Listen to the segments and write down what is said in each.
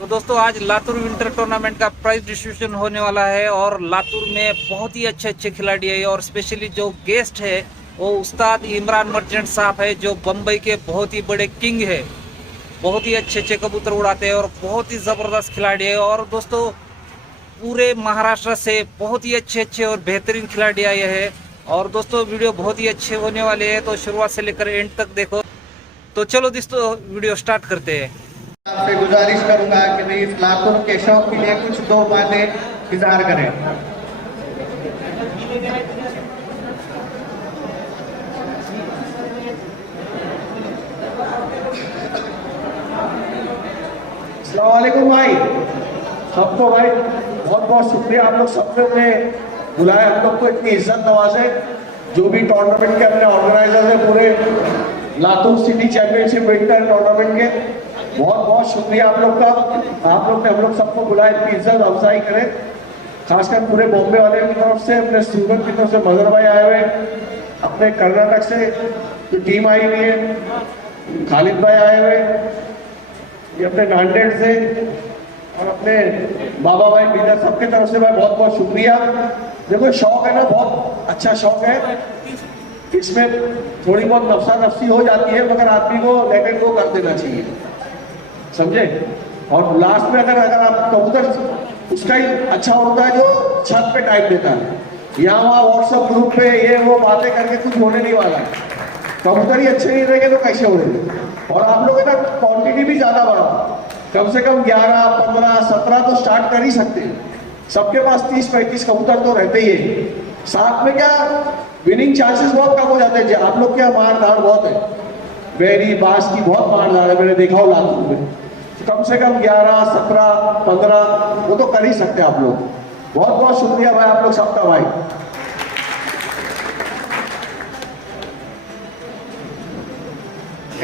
तो दोस्तों आज लातूर विंटर टूर्नामेंट का प्राइज डिस्ट्रीब्यूशन होने वाला है और लातूर में बहुत ही अच्छे अच्छे खिलाड़ी है और स्पेशली जो गेस्ट है वो उस्ताद इमरान मर्चेंट साहब है जो बम्बई के बहुत ही बड़े किंग है। बहुत ही अच्छे अच्छे कबूतर उड़ाते हैं और बहुत ही ज़बरदस्त खिलाड़ी है। और दोस्तों पूरे महाराष्ट्र से बहुत ही अच्छे अच्छे और बेहतरीन खिलाड़ी आए हैं। और दोस्तों वीडियो बहुत ही अच्छे होने वाले हैं, तो शुरुआत से लेकर एंड तक देखो। तो चलो दोस्तों वीडियो स्टार्ट करते हैं। आपसे गुजारिश करूंगा कि भाई इस लातूर के शौक के लिए कुछ दो बातें इजहार करें। अस्सलाम वालेकुम भाई, सबको भाई बहुत बहुत शुक्रिया। आप लोग सबने बुलाया, हम लोग को इतनी इज्जत नवाजे। जो भी टूर्नामेंट के अपने ऑर्गेनाइजर है पूरे Latur city championship winter tournament के, बहुत बहुत शुक्रिया आप लोग का। आप लोग ने हम लोग सबको बुलाया, इतनी इज्जत अफजाई करें। खासकर पूरे बॉम्बे वाले की तरफ से, अपने स्टूडेंट की तरफ से मजहर भाई आए हुए, अपने कर्नाटक से जो टीम आई हुई है, खालिद भाई आए हुए, ये अपने नांदेड़ से, और अपने बाबा भाई बीदर, सबके तरफ से भाई बहुत बहुत शुक्रिया। देखो शौक है ना, बहुत अच्छा शौक है, इसमें थोड़ी बहुत नफसा नफसी हो जाती है, मगर आदमी को लेट इट गो कर देना चाहिए, समझे। और लास्ट में अगर आप कबूतर उसका ही अच्छा होता है जो छत पे टाइम देता है, यहाँ वहाँ व्हाट्सएप ग्रुप पे ये वो बातें करके कुछ होने नहीं वाला है। कबूतर ही अच्छे नहीं रहेंगे तो कैसे होंगे। और आप लोग है ना क्वांटिटी भी ज्यादा बढ़ाओ, कम से कम 11, 15, 17 तो स्टार्ट कर ही सकते हैं। सबके पास 30-35 कबूतर तो रहते ही है। साथ में क्या विनिंग चांसेस बहुत कम हो जाते हैं। आप लोग क्या मार धाड़ बहुत है, बेरी बास की बहुत मार धाड़ है, मैंने देखा हो लातूर में। कम से कम 11, 17, 15 वो तो कर ही सकते हैं आप लोग। बहुत बहुत शुक्रिया भाई आप लोग सबका भाई।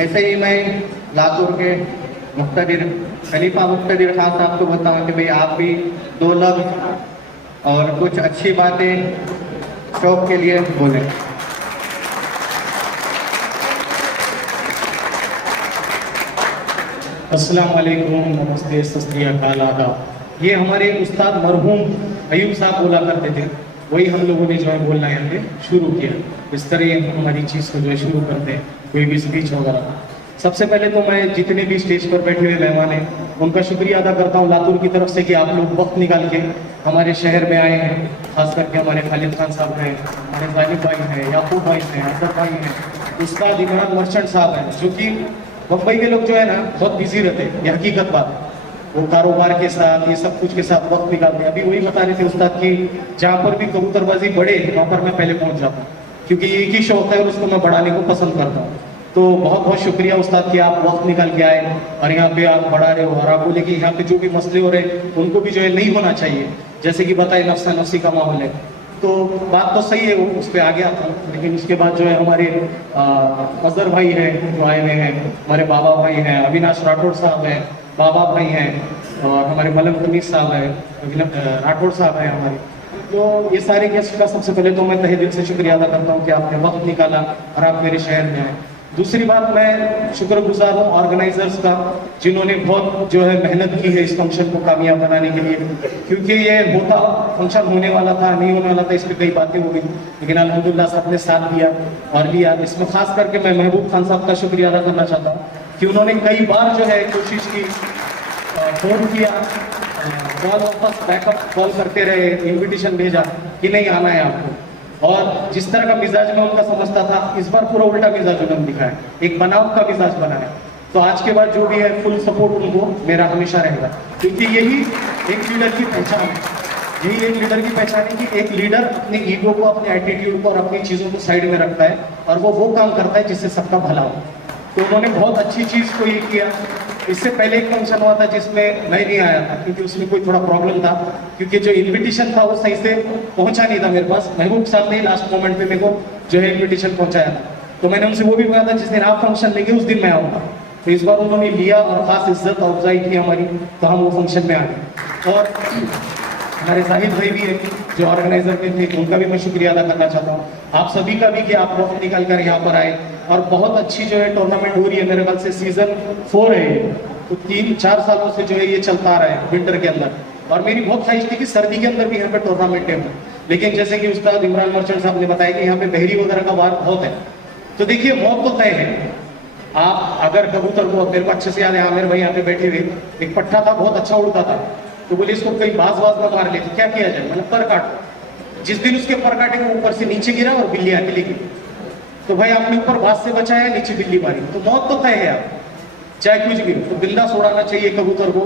ऐसे ही मैं लातूर के मुख्तदिर खलीफा मुख्तदिर खान साहब को बताऊं कि भाई आप भी दो लफ्ज और कुछ अच्छी बातें शौक के लिए बोलें। अस्सलाम वालेकुम, नमस्ते, सत श्री अकाल, आदाब। ये हमारे उस्ताद मरहूम अयूब साहब बोला करते थे, वही हम लोगों ने जो है बोलना यहाँ पे शुरू किया। इस तरह हमारी चीज़ को जो है शुरू करते हैं, कोई भी स्पीच वगैरह। सबसे पहले तो मैं जितने भी स्टेज पर बैठे हुए मेहमान हैं उनका शुक्रिया अदा करता हूँ लातूर की तरफ से कि आप लोग वक्त निकाल के हमारे शहर में आए हैं। खास करके हमारे खालिद खान साहब हैं, हमारे जालिब भाई हैं, याकूब भाई हैं, असद भाई हैं, उस्ताद इमरान मर्चेंट साहब हैं, जो कि मुंबई के लोग जो है ना बहुत बिजी रहते हैं, ये हकीकत बात है। वो कारोबार के साथ ये सब कुछ के साथ वक्त निकालते हैं। अभी वही बता रहे थे उस्ताद की, जहाँ पर भी कबूतरबाजी बढ़े वहाँ पर मैं पहले पहुंच जाता हूँ, क्योंकि ये एक ही शौक है और उसको मैं बढ़ाने को पसंद करता हूँ। तो बहुत बहुत शुक्रिया उस्ताद कि आप वक्त निकाल के आए और यहाँ पे आप बढ़ा रहे हो। और आप बोले कि यहाँ पे जो भी मसले हो रहे हैं उनको भी जो है नहीं होना चाहिए, जैसे कि बताए नफसा नफसी का माहौल है। तो बात तो सही है, वो उस पर आ गया था। लेकिन उसके बाद जो है हमारे अजहर भाई हैं जो आए हुए हैं, हमारे बाबा भाई हैं, अविनाश राठौड़ साहब हैं, बाबा भाई हैं, और हमारे मलम तमीज साहब हैं, राठौड़ साहब हैं हमारे। तो ये सारे गेस्ट का सबसे पहले तो मैं तहे दिल से शुक्रिया अदा करता हूँ कि आपने वक्त निकाला और आप मेरे शहर में आए। दूसरी बात, मैं शुक्रगुजार हूँ ऑर्गेनाइजर्स का, जिन्होंने बहुत जो है मेहनत की है इस फंक्शन को कामयाब बनाने के लिए। क्योंकि ये होता फंक्शन होने वाला था, नहीं होने वाला था, इस पर कई बातें हो गई, लेकिन अल्हम्दुलिल्लाह साहब ने साथ दिया और लिया। इसमें खास करके मैं महबूब खान साहब का शुक्रिया अदा करना चाहता हूँ कि उन्होंने कई बार जो है कोशिश की, फोन किया, कॉल वापस बैकअप कॉल करते रहे, इन्विटेशन भेजा कि नहीं आना है आपको। और जिस तरह का मिजाज मैं उनका समझता था, इस बार पूरा उल्टा मिजाज उन्होंने दिखाया, एक बनाव का मिजाज बनाया। तो आज के बाद जो भी है फुल सपोर्ट उनको मेरा हमेशा रहेगा, क्योंकि यही एक लीडर की पहचान है। यही एक लीडर की पहचान है कि एक लीडर अपने ईगो को, अपने एटीट्यूड को और अपनी चीजों को साइड में रखता है और वो काम करता है जिससे सबका भला हो। तो उन्होंने बहुत अच्छी चीज को ये किया। इससे पहले एक फंक्शन हुआ था जिसमें मैं नहीं आया था, क्योंकि उसमें कोई थोड़ा प्रॉब्लम था, क्योंकि जो इन्विटेशन था वो सही से पहुंचा नहीं था मेरे पास। महबूब साहब ने लास्ट मोमेंट पे मेरे को जो है इन्विटेशन पहुंचाया था, तो मैंने उनसे वो भी कहा था जिस दिन आप फंक्शन लेंगे उस दिन मैं आऊँगा। तो इस बार उन्होंने लिया और खास इज्जत अफजाई की हमारी, तो हम वो फंक्शन में आ गए। और हमारे जाहिद भाई भी है जो ऑर्गेनाइजर के थे, उनका भी मैं शुक्रिया अदा करना चाहता हूँ। आप सभी का भी कि आप वक्त निकाल कर यहाँ पर आए और बहुत अच्छी जो है टूर्नामेंट हो रही है। मेरे ख्याल से सीजन 4 है, तो 3-4 सालों से जो है ये चलता आ रहा है विंटर के अंदर। और मेरी बहुत ख्वाहिश थी कि सर्दी के अंदर भी यहाँ पे टूर्नामेंट है, लेकिन जैसे कि उस्ताद इमरान मर्चेंट साहब ने बताया कि यहाँ पे बहरी वगैरह का वार बहुत है। तो देखिए मौत तो तय है। आप अगर कबूतर को, मेरे को अच्छे से याद है, आमिर भाई यहाँ पे बैठे हुए, एक पट्टा था बहुत अच्छा उड़ता था, तो बोले इसको कहीं बाज में मार लेते, क्या किया जाए, मतलब पर काट। जिस दिन उसके पर काटे वो ऊपर से नीचे गिरा और बिल्ली आके लेगी, तो भाई आपने ऊपर बाज से बचाया, नीचे बिल्ली मारी, तो मौत तो तय है। आप चाहे कुछ भी हो, तो बिंदास उड़ाना चाहिए कबूतर को,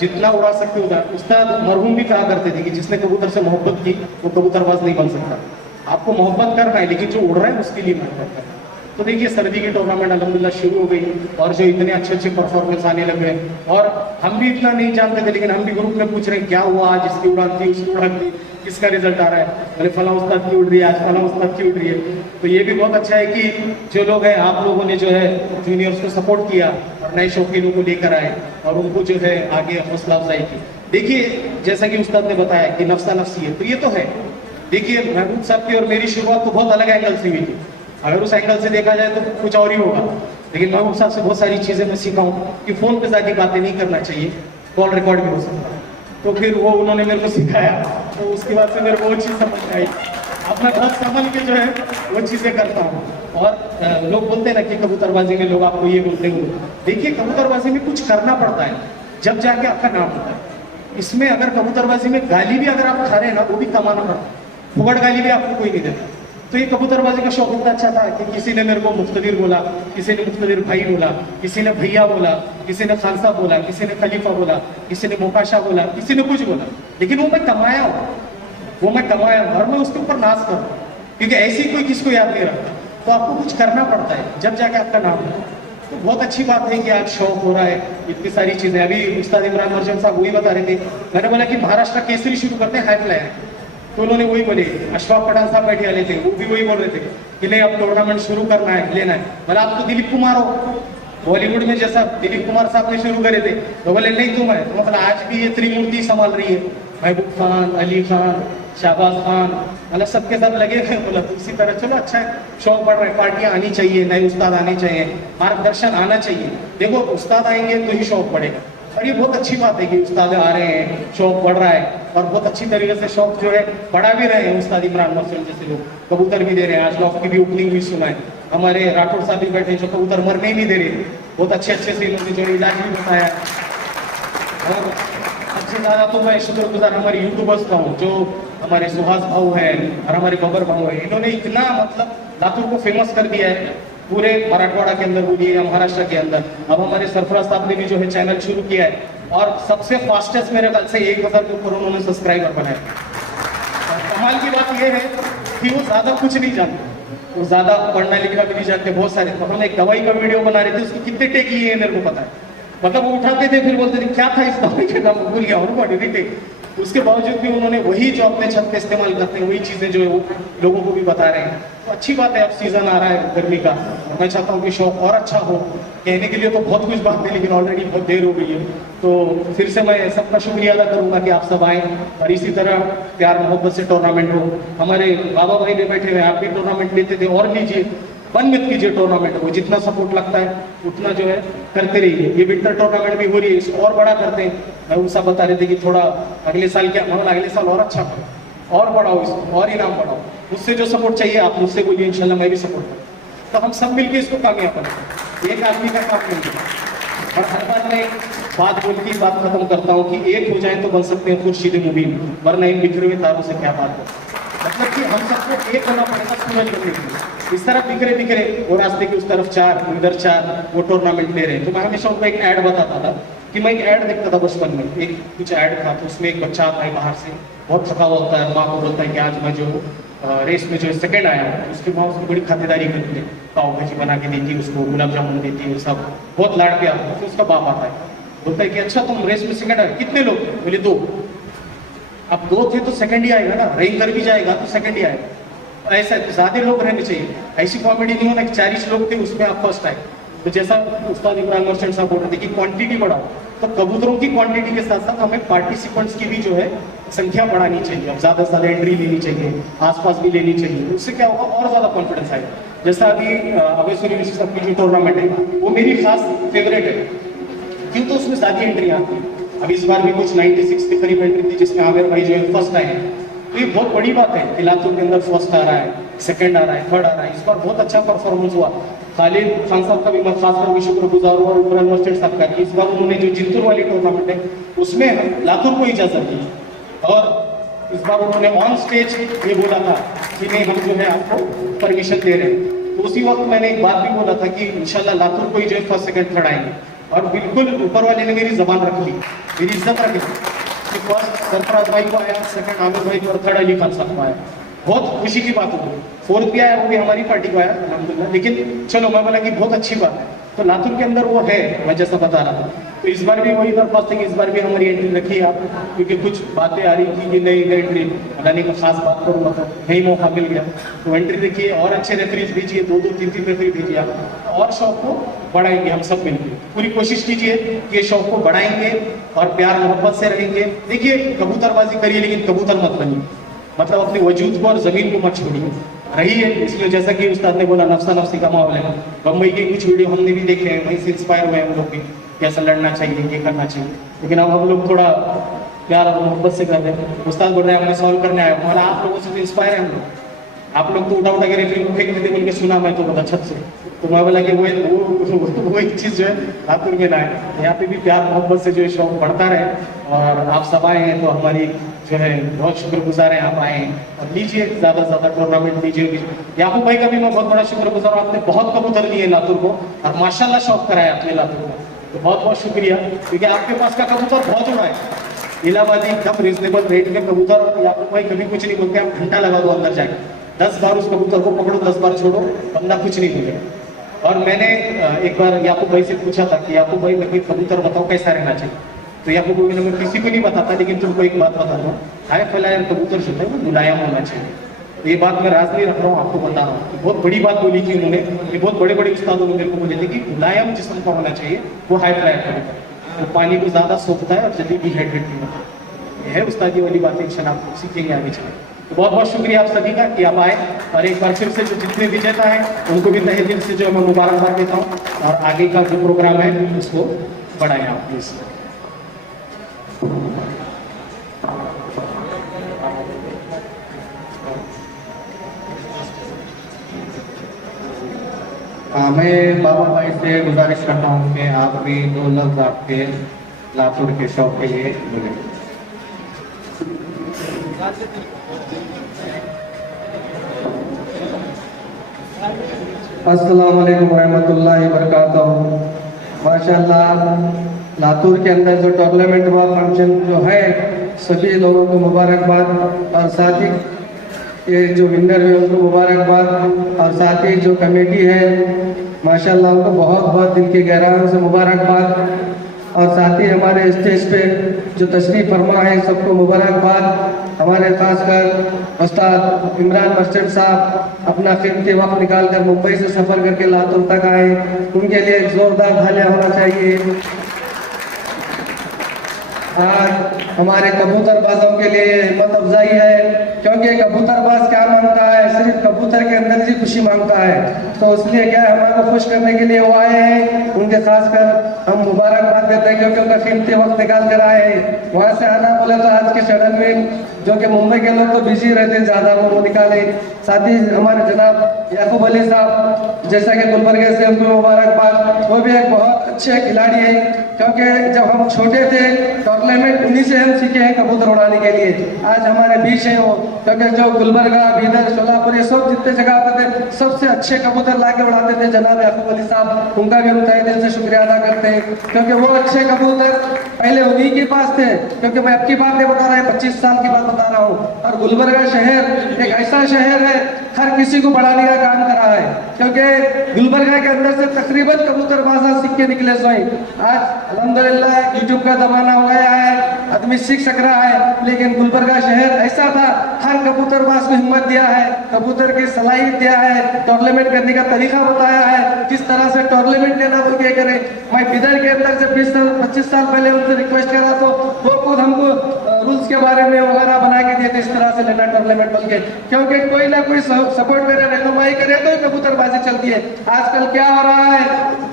जितना उड़ा सकते उड़ा। उस्ताद मरहूम भी कहा करते थे कि जिसने कबूतर से मोहब्बत की वो कबूतरबाज नहीं बन सकता। आपको मोहब्बत करना है, लेकिन जो उड़ रहा है उसके लिए मोहब्बत करना है। तो देखिए सर्दी की टूर्नामेंट अल्हम्दुलिल्लाह शुरू हो गई और जो इतने अच्छे अच्छे परफॉर्मेंस आने लगे, और हम भी इतना नहीं जानते थे, लेकिन हम भी ग्रुप में पूछ रहे हैं क्या हुआ आज, इसकी उड़ान थी, उसकी उड़ान थी, किसका रिजल्ट आ रहा है, बोले फला उस्ताद की उड़ रही है आज, फला उस्ताद की उड़ रही है। तो ये भी बहुत अच्छा है कि जो लोग हैं, आप लोगों ने जो है जूनियर्स को सपोर्ट किया और नए शौकीनों को लेकर आए और उनको जो है आगे हौसला अफजाई की। देखिए जैसा कि उस्ताद ने बताया कि नफ्सा नफ्सी है, तो ये तो है। देखिए महबूब साहब की और मेरी शुरुआत तो बहुत अलग एंगल से हुई थी, अगर उस एंगल से देखा जाए तो कुछ और ही होगा, लेकिन महबूब साहब से बहुत सारी चीजें मैं सीखा हूँ कि फोन पे जाके बातें नहीं करना चाहिए, कॉल रिकॉर्ड भी हो सकता है। तो फिर वो उन्होंने मेरे को सिखाया, तो उसके बाद से मेरे को वो चीज़ समझ आई, अपना घर संभल के जो है वो चीज़ें करता हूँ। और लोग बोलते हैं ना कि कबूतरबाजी में लोग आपको ये बोलते हैं, देखिए कबूतरबाजी में कुछ करना पड़ता है जब जाके आपका नाम होता है। इसमें अगर कबूतरबाजी में गाली भी अगर आप खा रहे हैं ना, वो भी कमाना पड़ता है, फुकड़ गाली भी आपको कोई नहीं देता। तो ये कबूतरबाजी का शौक इतना अच्छा था कि किसी ने मेरे को मुख्तदिर बोला, किसी ने मुख्तदिर भाई बोला, किसी ने भैया बोला, किसी ने खान साहब बोला, किसी ने खलीफा बोला, किसी ने मोकाशा बोला, किसी ने कुछ बोला, लेकिन वो मैं कमाया हूँ, वो मैं कमाया हूँ और मैं उसके ऊपर नाच करूँ, क्योंकि ऐसी कोई किसको याद नहीं रखता। तो आपको कुछ करना पड़ता है जब जाके आपका नाम हो। तो बहुत अच्छी बात है कि आज शौक हो रहा है, इतनी सारी चीजें। अभी उस्ताद इमरान मर्चेंट साहब वही बता रहे थे, मैंने बोला कि महाराष्ट्र केसरी शुरू करते हैं, हाई फ्लायर, तो उन्होंने वही बोले, अशफाक पठान साहब बैठे वाले थे, वो भी वही बोल रहे थे कि नहीं अब टूर्नामेंट शुरू करना है, लेना है। बोला आप तो दिलीप कुमार हो, बॉलीवुड में जैसा दिलीप कुमार साहब ने शुरू करे थे, तो बोले नहीं तुम है। तो मतलब आज भी ये त्रिमूर्ति संभाल रही है, महबूब खान, अली खान, शाहबाज खान, मतलब सबके साथ लगे हुए। बोला तो इसी तरह चलो अच्छा है, शौक बढ़ रहा है, पार्टियां आनी चाहिए, नए उस्ताद आने चाहिए, मार्गदर्शन आना चाहिए। देखो उस्ताद आएंगे तो ही शौक बढ़ेगा, और ये बहुत अच्छी बात है कि उस्ताद आ रहे हैं, शौक बढ़ रहा है, और बहुत अच्छी तरीके से शौक जो है बढ़ा भी रहे हैं। उस्ताद इमरान मर्चेंट जैसे लोग कबूतर भी दे रहे हैं, आज लॉफ्ट की भी ओपनिंग भी सुना है, हमारे राठौड़ साहब भी बैठे जो कबूतर मरने ही नहीं दे रहे, बहुत अच्छे अच्छे से इन्होंने जो इलाज भी बताया। और सबसे ज़्यादा तो मैं शुक्रगुजार हमारे यूट्यूबर्स का हूँ, जो हमारे सुहास भाऊ हैं और हमारे बबर भाऊ हैं, इन्होंने इतना मतलब लातूर को फेमस कर दिया है पूरे मराठवाड़ा के अंदर, बोलिए या महाराष्ट्र के अंदर। अब हमारे सरफराज साहब ने भी जो है चैनल शुरू किया है, और सबसे फास्टेस्ट मेरे ख्याल से 1000 के ऊपर उन्होंने सब्सक्राइबर बनाया। और कमाल की बात यह है कि वो ज्यादा कुछ नहीं जानते, वो ज्यादा पढ़ना लिखना भी नहीं जानते बहुत सारे। तो हम एक दवाई का वीडियो बना रहे थे, उसकी कितने टेक लिए मेरे को पता है, मतलब वो उठाते थे फिर बोलते थे क्या था इस दवाई के नाम, भूल गया, और टेक। उसके बावजूद भी उन्होंने वही जो अपने छत पे इस्तेमाल करते हैं वही चीजें जो है वो लोगों को भी बता रहे हैं। तो अच्छी बात है, अब सीजन आ रहा है गर्मी का, और मैं चाहता हूँ कि शौक और अच्छा हो। कहने के लिए तो बहुत कुछ बात है, लेकिन ऑलरेडी बहुत देर हो गई है। तो फिर से मैं सबका शुक्रिया अदा करूंगा कि आप सब आए और इसी तरह प्यार मोहब्बत से टूर्नामेंट हो। हमारे बाबा भाई भी बैठे हुए, आप भी टूर्नामेंट लेते थे, और लीजिए, बंद मत कीजिए टूर्नामेंट को, जितना सपोर्ट लगता है उतना जो है करते रहिए। ये विंटर टूर्नामेंट भी हो रही है, इसको और बड़ा करते हैं। मैं उनसे बता रहे थे कि थोड़ा अगले साल क्या, मतलब अगले साल और अच्छा करो, और बढ़ाओ इसको, और इनाम बढ़ाओ। मुझसे जो सपोर्ट चाहिए आप मुझसे बोलिए, इंशाल्लाह मैं भी सपोर्ट करूँ। तो हम सब मिलकर इसको कामयाब करें, एक आदमी का काम नहीं है। और हर बार मैं बात बोल के बात खत्म करता हूँ कि एक हो जाए तो बन सकते हैं खुर्शीद मुबीन, वरना इन बिखरे हुए तारों से क्या बात है। मतलब कि हम सबको एक होना पड़ेगा सूरज बनने के लिए। इस तरह बिखरे बिखरे, वो रास्ते के उस तरफ 4, इधर 4, वो टूर्नामेंट ले रहे हैं। तो मैं हमेशा उनको एक ऐड बताता था कि मैं एक ऐड देखता था बचपन में, एक कुछ ऐड था, तो उसमें एक बच्चा आता है बाहर से, बहुत थका हुआ होता है, माँ को बोलता है कि आज मैं जो रेस में जो सेकंड आया, उसके माँ उसको बड़ी खातिरदारी करती है, पाव भाजी बना के देती है उसको, गुलाब जामुन देती है, सब बहुत लाड प्यार। फिर उसका बाप आता है, बोलता है कि अच्छा तुम रेस में सेकंड आए, कितने लोग थे? बोले 2। अब 2 थे तो सेकंड ही आएगा ना, रैंक कर भी जाएगा तो सेकंड ही आएगा। ऐसा ज्यादा लोग रहने चाहिए, ऐसी कॉमेडी नहीं होना कि 40 लोग थे उसमें आप फर्स्ट आए। तो जैसा उस्ताद इमरान मर्चेंट साहब बोल रहे थे कि क्वांटिटी बढ़ाओ, तो कबूतरों की क्वांटिटी के साथ साथ हमें पार्टिसिपेंट्स की भी जो है संख्या बढ़ानी चाहिए। अब ज्यादा से ज्यादा एंट्री लेनी चाहिए, आसपास भी लेनी चाहिए, उससे क्या होगा और ज्यादा कॉन्फिडेंस आएगा। जैसा अभी अवैस यूनिवर्सिटी की जो टूर्नामेंट है वो मेरी खास फेवरेट है, क्यों, तो उसमें ज्यादा एंट्रियां आती है। अब इस बार भी कुछ 96 के करीब एंट्री थी, जिसमें आमिर भाई जो है फर्स्ट आए हैं। तो ये बहुत बड़ी बात है कि लातूर के अंदर फर्स्ट आ रहा है, सेकंड आ रहा है, थर्ड आ रहा है। इस बार बहुत अच्छा परफॉर्मेंस हुआ। खालिद खान साहब का भी मैं खासकर भी शुक्रगुजार हूँ, और इमरान मस्जिद साहब का। इस बार उन्होंने जो जिंतूर वाली टूर्नामेंट है उसमें लातूर को इजाजत दी, और इस बार उन्होंने ऑन स्टेज ये बोला था कि नहीं, हम जो है आपको परमिशन दे रहे हैं। तो उसी वक्त मैंने एक बात भी बोला था कि इंशाल्लाह लातूर को ही जो है फर्स्ट सेकंड थर्ड आएंगे, और बिल्कुल ऊपर वाले ने मेरी जबान रख ली, मेरी इज्जत रख ली कि फर्स्ट सरफराज भाई को आया, सेकंड आमिर भाई को, और थर्ड अली खान साहब को आया। बहुत खुशी की बात होगी। फोर्थ भी आया, वो भी हमारी पार्टी को आया अल्हम्दुलिल्लाह। लेकिन चलो, मैं बोला कि बहुत अच्छी बात है। तो लातूर के अंदर वो है, मैं जैसा बता रहा था। तो इस बार भी वही दरख्वास्त है कि इस बार भी हमारी एंट्री रखी आप, क्योंकि कुछ बातें आ रही थी कि नहीं एंट्री बनाने का खास बात करूँगा, तो नहीं मौका मिल गया। तो एंट्री रखिए, और अच्छे रेफरीज भेजिए, 2-2, 3-3 रेफरी भेजिए आप, और शौक को बढ़ाएंगे हम सब मिलकर। पूरी कोशिश कीजिए कि ये शौक को बढ़ाएंगे और प्यार मोहब्बत से रहेंगे। देखिए, कबूतरबाजी करिए लेकिन कबूतर मत बनिए, मतलब अपने वजूद को और जमीन को मत छोड़िए, रही है। इसलिए जैसा कि उस्ताद ने बोला, नफ्सा नफ्सी का माहौल है। बम्बई के कुछ वीडियो हमने भी देखे हैं, वहीं से इंस्पायर हुए हम लोग भी, कैसा लड़ना चाहिए, ये करना चाहिए। लेकिन अब हम लोग थोड़ा प्यार और मोहब्बत से कर रहे हैं। उस्ताद बोल रहे हैं हमें सॉल्व करने आया, हमारा आप लोगों से तो इंस्पायर है हम लोग। आप लोग तो उठा के रेफरी को फेंक देते बोल के सुना मैं तो बहुत अच्छा से। तो मैं बोला कि वो एक चीज़ जो है लातूर में ना है, यहाँ पे भी प्यार मोहब्बत से जो है शौक बढ़ता रहे। और आप सब आए हैं तो हमारी जो है बहुत शुक्रगुजार है, आप आए हैं। और लीजिए, ज़्यादा से ज़्यादा टूर्नामेंट लीजिए। याकूब भाई का भी मैं बहुत बड़ा शुक्रगुजार हूँ, आपने बहुत कबूतर लिए लातूर को, और माशाल्लाह शौक कराया आपने लातूर को, तो बहुत बहुत शुक्रिया। क्योंकि आपके पास का कबूतर बहुत उड़ा है, इलाहाबादी एकदम रिजनेबल रेट में कबूतर। और याकूब भाई कभी कुछ नहीं बोलते, आप घंटा लगा दो अंदर जाके, 10 बार उस कबूतर को पकड़ो, 10 बार छोड़ो, बंदा कुछ नहीं बोलेगा। और मैंने एक बार याकूब भाई से पूछा था कि याकूब भाई मेरे को कबूतर बताओ कैसा रहना चाहिए। तो याकूब भाई ने, मैं किसी को नहीं बताता, लेकिन तुमको एक बात बताता हूँ, हाई फ्लायर कबूतर जो है वो मुलायम होना चाहिए। तो ये बात मैं राज नहीं रख रहा हूँ, आपको बता रहा हूँ। बहुत बड़ी बात बोली थी उन्होंने, ये बहुत बड़े बड़े उस्तादों ने मेरे को बोले थे कि मुलायम जिस्म का होना चाहिए वो हाई फ्लायर कबूतर, वो पानी को ज़्यादा सोखता है और जल्दी डिहाइड्रेट नहीं होता। ये है उस्तादी वाली बातें, इंशाल्लाह आप सीखेंगे आगे चले। तो बहुत बहुत शुक्रिया आप सभी का कि आप आए, और एक बार फिर से जो जितने विजेता हैं उनको भी तहे दिल से जो मैं मुबारकबाद देता हूँ, और आगे का जो प्रोग्राम है उसको बढ़ाएं आप प्लीज। मैं बाबा भाई से गुजारिश करता हूँ कि आप भी 2 लफ्ज आपके लातूर के शौक के लिए बोले। अस्सलाम वालेकुम रहमतुल्लाहि बरकातहू। माशाल्लाह, लातूर के अंदर जो टूर्नामेंट हुआ, फंक्शन जो है, सभी लोगों को मुबारकबाद, और साथ ही ये जो विनर है उनको मुबारकबाद, और साथ ही जो कमेटी है माशाल्लाह उनको बहुत बहुत दिल की गहराइयों से मुबारकबाद, और साथ ही हमारे स्टेज पे जो तशरीफ़ फरमा है सबको मुबारकबाद। हमारे खासकर उस्ताद इमरान मस्जिद साहब अपना कीमती वक्त निकाल कर मुंबई से सफ़र करके लातूर तक आए, उनके लिए ज़ोरदार तालियां होना चाहिए। आज हमारे कबूतरबाजों के लिए हिम्मत अफजाई है, क्योंकि कबूतरबाज क्या मांगता है, सिर्फ कबूतर के अंदर ही खुशी मांगता है। तो इसलिए क्या है, हमारे खुश करने के लिए वो आए हैं, उनके खासकर हम मुबारकबाद देते हैं, क्योंकि उनका कीमती वक्त निकाल कर आए हैं। वहाँ से आना बोले तो आज के शेड्यूल में जो कि मुंबई के लोग तो बिजी रहते हैं, ज़्यादा वो निकाले। साथ ही हमारे जनाब याकूब अली साहब, जैसा कि गुलबर्गे से उनको मुबारकबाद, वो भी एक बहुत अच्छे खिलाड़ी हैं, क्योंकि जब हम छोटे थे टूर्नामेंट उन्हीं से हम सीखे हैं कबूतर उड़ाने के लिए। आज हमारे बीच हैं वो, क्योंकि जो गुलबर्गा, बीदर, शोलापुर, ये सब जितने जगह पर थे सबसे अच्छे कबूतर ला के उड़ाते थे जनाब याकूब अली साहब, उनका भी हम तहे दिल से शुक्रिया अदा करते हैं, क्योंकि वो अच्छे कबूतर पहले उन्हीं के पास थे। क्योंकि मैं अब की बात नहीं बता रहा है, 25 साल की बात बता रहा हूँ। और गुलबर्गा शहर एक ऐसा शहर है, हर किसी को बढ़ाने का काम करा है, क्योंकि गुलबर्गा के अंदर से तकरीबन कबूतरबाज सीख के निकले सोई। आज अल्हम्दुलिल्लाह यूट्यूब का जमाना हो गया है, आदमी सीख सक रहा है, लेकिन गुलबर्गा शहर ऐसा था, हर कबूतरबाज को हिम्मत दिया है, कबूतर की सलाहियत दिया है, टूर्नामेंट करने का तरीका बताया है, किस तरह से टूर्नामेंट लेना वो क्या करें। मैं बिदर के अंदर से 20 साल 25 साल पहले उनसे रिक्वेस्ट करा तो वो खुद हमको रूल्स के बारे में वगैरह बना के दिए थे, इस तरह से लेना टूर्नामेंट बोल के, क्योंकि कोई ना कोई सपोर्ट करे, रहनुमाई करे तो कबूतरबाजी चलती है। आजकल क्या हो रहा है,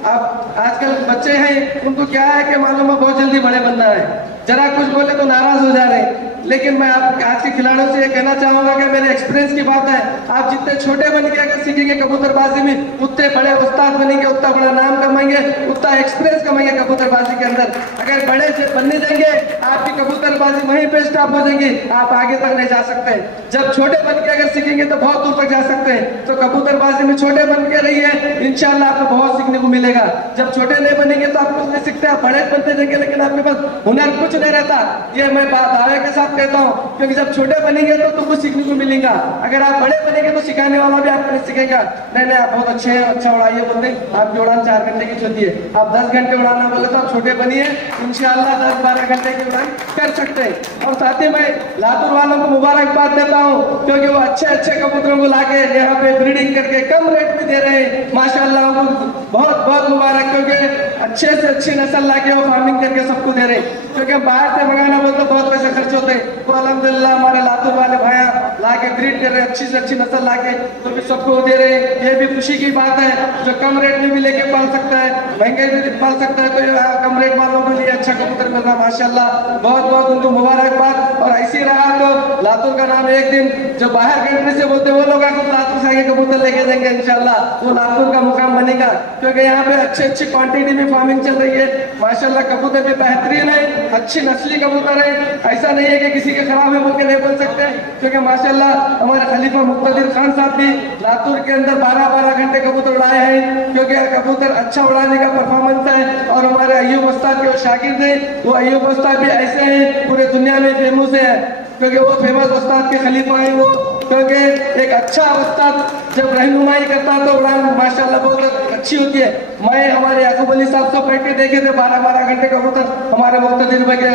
अब आजकल बच्चे हैं, उनको क्या है कि मालूम है बहुत जल्दी बड़े बनना है, जरा कुछ बोले तो नाराज हो जा रहे हैं। लेकिन मैं आप आज के खिलाड़ियों से ये कहना चाहूंगा कि मेरे एक्सपीरियंस की बात है, आप जितने छोटे बन के अगर सीखेंगे कबूतरबाजी में, उतने बड़े उस्ताद बनेंगे, उतना बड़ा नाम कमाएंगे, उतना एक्सपीरियंस कमाएंगे कबूतरबाजी के अंदर। अगर बड़े से बनने देंगे, आपकी कबूतरबाजी वहीं पे स्टॉप हो जाएगी, आप आगे तक नहीं जा सकते। जब छोटे बन के अगर सीखेंगे तो बहुत दूर तक जा सकते हैं। तो कबूतरबाजी में छोटे बन के रहिए, इंशाल्लाह आपको बहुत सीखने को मिलेगा। जब छोटे नहीं बनेंगे तो आप कुछ नहीं सीखते, आप बड़े बनते जाएंगे लेकिन आपके पास हुनर कुछ नहीं रहता। ये मैं दावे के साथ कहता हूँ, क्योंकि जब छोटे बनेंगे तो तुमको सीखने को मिलेगा। अगर आप बड़े बनेंगे तो सिखाने वाला भी आपको नहीं सीखेगा, नहीं नहीं आप बहुत अच्छे हैं, अच्छा उड़ाइए बोलते, आपकी उड़ान 4 घंटे की चलती है, आप 10 घंटे उड़ाना बोले तो आप छोटे बनिए, इंशाल्लाह 10-12 घंटे की उड़ान कर सकते हैं। और साथ ही मैं लातूर वालों को मुबारकबाद देता हूँ, क्योंकि वो अच्छे अच्छे कबूतरों को लाके यहाँ पे ब्रीडिंग करके कम रेट में दे रहे हैं, माशाल्लाह उनको बहुत बहुत मुबारक, क्योंकि अच्छे से अच्छी नस्ल लाके वो फार्मिंग करके सबको दे रहे हैं। क्योंकि बाहर से मंगाना बोलते तो बहुत पैसे खर्च होते हैं, तो अल्हम्दुलिल्लाह हमारे लातूर वाले भाइया लाके ब्रीड कर रहे हैं, अच्छी से अच्छी नस्ल लाके तो भी सबको दे रहे हैं। ये भी खुशी की बात है, जो कम रेट में भी लेके पाल सकता है, महंगे भी पाल सकता है, तो कम रेट वालों के लिए अच्छा कबूतर मिल रहा है, माशाल्लाह बहुत बहुत उनको मुबारकबाद। और ऐसी रहा तो लातूर का नाम एक दिन जो बाहर कंट्री से बोलते वो लोग आकर लातूर से आगे कबूतर लेके जाएंगे, इंशाल्लाह वो लातूर का मुकाम बनेगा। क्योंकि यहाँ पे अच्छी अच्छी क्वांटिटी में फार्मिंग चल रही है, माशाल्लाह कबूतर भी बेहतरीन है, अच्छी नस्ली कबूतर है, ऐसा नहीं है कि किसी के खराब है बोल के नहीं बोल सकते। क्योंकि माशाल्लाह हमारे खलीफा मुक्तदिर खान साहब भी लातूर के अंदर 12-12 घंटे कबूतर उड़ाए हैं, क्योंकि कबूतर अच्छा उड़ाने का परफॉर्मेंस है। और हमारे अय्यूब उस्ताद के शागिर्द हैं, वो अय्यूब उस्ताद भी ऐसे हैं, पूरे दुनिया में फेमस है, क्योंकि वो फेमस उस्ताद के खलीफा हैं वो। क्योंकि एक अच्छा उस्ताद जब रहनुमाई करता है तो उड़ान माशाल्लाह बहुत अच्छी होती है। मैं हमारे याकूब अली साहब से बैठ के देखे थे 12-12 घंटे कबूतर हमारे मुक्तदिर भाई के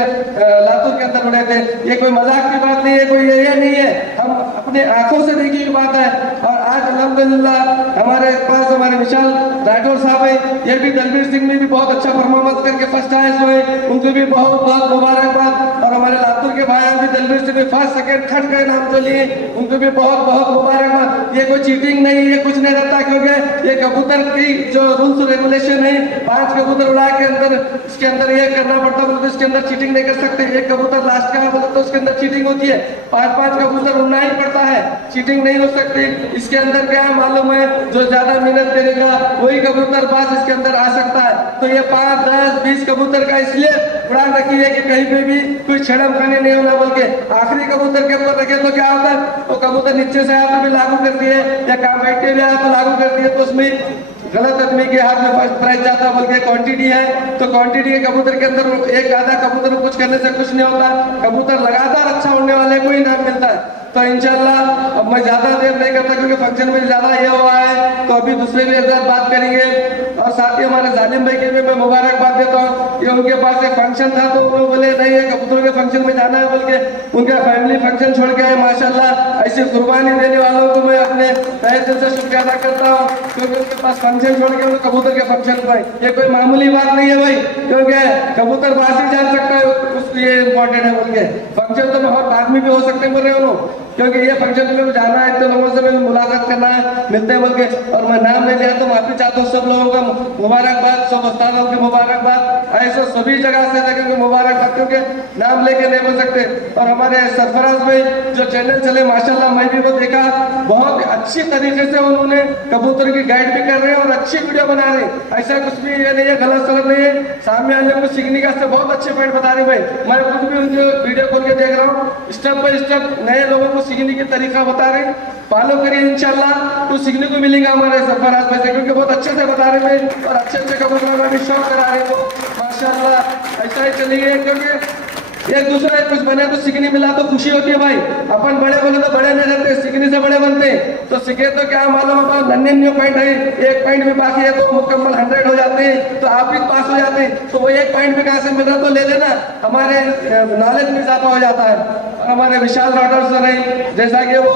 लातूर के अंदर उड़े थे। ये कोई मजाक की बात नहीं है, कोई ये नहीं है, हम अपने आंखों से देखी की बात है। और आज अल्हम्दुलिल्लाह हमारे पास हमारे विशाल राठौर साहब है, ये भी दलबीर सिंह ने भी बहुत अच्छा परफॉर्मेंस करके फर्स्ट आए हुए, उनको भी बहुत बहुत मुबारकबाद। और हमारे लातूर के भाई भी Dalbir Singh first second third का नाम तो लिए, उनको भी बहुत बहुत मुबारकबाद। ये कोई चीटिंग नहीं है, ये कुछ नहीं रहता, क्योंकि ये कबूतर की जो रूल्स रेगुलेशन है, 5 कबूतर उड़ा के अंदर इसके अंदर ये करना पड़ता है, इसके अंदर चीटिंग नहीं कर सकते। एक कबूतर लास्ट का बोले तो उसके अंदर चीटिंग होती है, 5-5 कबूतर उड़ना ही पड़ता है, चीटिंग नहीं हो सकती। इसके अंदर क्या है मालूम है, जो ज्यादा मेहनत करेगा वही कबूतर बाज इसके अंदर आ सकता है। तो ये 5, 10, 20 कबूतर का इसलिए उड़ान रखी है कि कहीं पे भी कोई छड़म खाने नहीं होना, बोल के आखिरी कबूतर के ऊपर रखे तो क्या होता है, वो कबूतर नीचे से आप भी लागू करती है या काम बैठे भी आप लागू करती है, तो उसमें गलत आदमी के हाथ में फर्स्ट प्राइज जाता बोल के क्वांटिटी है। तो क्वांटिटी के कबूतर के अंदर एक आधा कबूतर कुछ करने से कुछ नहीं होता, कबूतर लगातार अच्छा उड़ने वाले को ही नाम मिलता है। तो इंशाल्लाह अब मैं ज्यादा देर नहीं करता, क्योंकि फंक्शन में ज्यादा ये हुआ है, तो अभी दूसरे भी एक साथ बात करेंगे। और साथ ही हमारे जालिम भाई के भी मैं मुबारकबाद देता हूँ, ये उनके पास एक फंक्शन था तो वो बोले नहीं है कबूतरों के फंक्शन में जाना है बोल के उनका फैमिली फंक्शन छोड़ के आए। माशाल्लाह ऐसी कुर्बानी देने वालों को मैं अपने तहे दिल से शुक्रिया अदा करता हूँ, क्योंकि उनके पास फंक्शन छोड़ के उन्हें कबूतर के फंक्शन पर, ये कोई मामूली बात नहीं है भाई, क्योंकि कबूतर बाजी जान सकता है उसको, ये इम्पोर्टेंट है बोल के। फंक्शन तो बहुत बाद में भी हो सकते हैं बोल रहे हो, क्योंकि ये फंक्शन में जाना है तो लोगों से मैं मुलाकात करना है, मिलते हैं बोल के। और मैं नाम नहीं लिया तो माफी चाहता हूँ, सब लोगों का मुबारकबाद, सब उस्तादों की मुबारकबाद, ऐसे सभी जगह से जगह मुबारकबाद, क्योंकि नाम लेके नहीं बोल सकते। और हमारे सरफराज भाई जो चैनल चले माशाल्लाह, मैं भी वो देखा, बहुत अच्छी तरीके से उन्होंने कबूतर की गाइड भी कर रहे हैं और अच्छी वीडियो बना रहे हैं। ऐसा कुछ भी ये नहीं है, गलत सलत नहीं है, सामने वाले को सीखने का बहुत अच्छे पॉइंट बता रहे भाई। मैं खुद भी उनकी वीडियो खोल के देख रहा हूँ, स्टेप बाय स्टेप नए लोगों को सीखने के तरीका बता रहे हैं, फॉलो करिए इंशाल्लाह तो सीखने को मिलेगा हमारे सरफराज भाई से, क्योंकि बहुत अच्छे से बता रहे हैं और अच्छे अच्छे कबूतरों में भी शौक करा रहे हैं माशाल्लाह। ऐसा ही चलिए, क्योंकि एक दूसरे कुछ बने तो सीखने मिला तो खुशी होती है भाई। अपन बड़े बोले तो बड़े नहीं रहते, सीखने से बड़े बनते हैं। तो सीखे तो क्या मालूम, अपन नन्हे पॉइंट है, एक पॉइंट भी बाकी है तो मुकम्मल 100 हो जाते हैं, तो आप भी पास हो जाते हैं। तो वो एक पॉइंट भी कहाँ से मिल रहा तो ले लेना, हमारे नॉलेज में इजाफा हो जाता है। और हमारे विशाल राठौर सर हैं, जैसा कि वो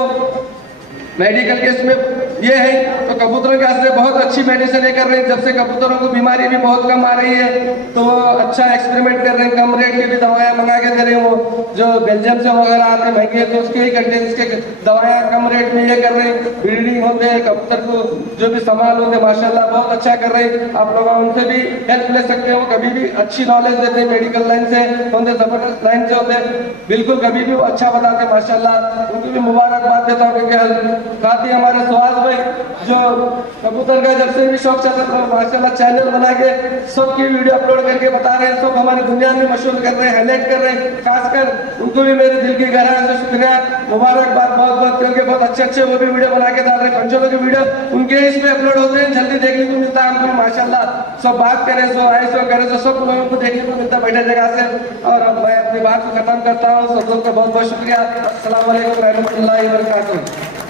मेडिकल केस में ये है। तो कबूतरों के वास्ते बहुत अच्छी मेडिसिन कर रहे हैं, जब से कबूतरों को बीमारी भी बहुत कम आ रही है तो अच्छा एक्सपेरिमेंट कर रहे हैं, कम रेट की भी दवाएं मंगा के दे रहे हैं। वो जो बेल्जियम से वगैरह आते हैं महंगे, तो उसके ही कंटेंट्स के दवाएं कम रेट में ये कर रहे हैं। ब्रीडिंग होते हैं कबूतर को जो भी सामान होते हैं माशाल्लाह बहुत अच्छा कर रहे हैं। आप लोग उनसे भी हेल्प ले सकते हो, कभी भी अच्छी नॉलेज देते हैं, मेडिकल लाइन से होते, जबरदस्त लाइन से होते हैं, बिल्कुल कभी भी वो अच्छा बताते हैं माशाल्लाह। उनको भी मुबारकबाद देता हूँ, क्योंकि साथ ही हमारे सुहास भाई जो कबूतर का जब से भी शौक चला था माशाल्लाह चैनल बना के सबकी वीडियो अपलोड करके बता रहे हैं, सब हमारी दुनिया में मशहूर कर रहे हैं, हाईलाइट कर रहे हैं। खासकर उनको भी मेरे दिल की गहराई से शुक्रिया, मुबारकबाद बहुत बहुत, क्योंकि बहुत अच्छे वो भी वीडियो बना के डाल रहे हैं। पंचों की वीडियो उनके इसमें अपलोड होते हैं, जल्दी देखने को मिलता है हमको माशाल्लाह। सब बात करें सो आए सो करे सो सब लोगों को देखने को मिलता है बैठे जगह से। और अब मैं अपनी बात को खत्म करता हूँ, सब लोग का बहुत बहुत शुक्रिया। अस्सलाम वालेकुम रहमतुल्लाहि व बरकातहू।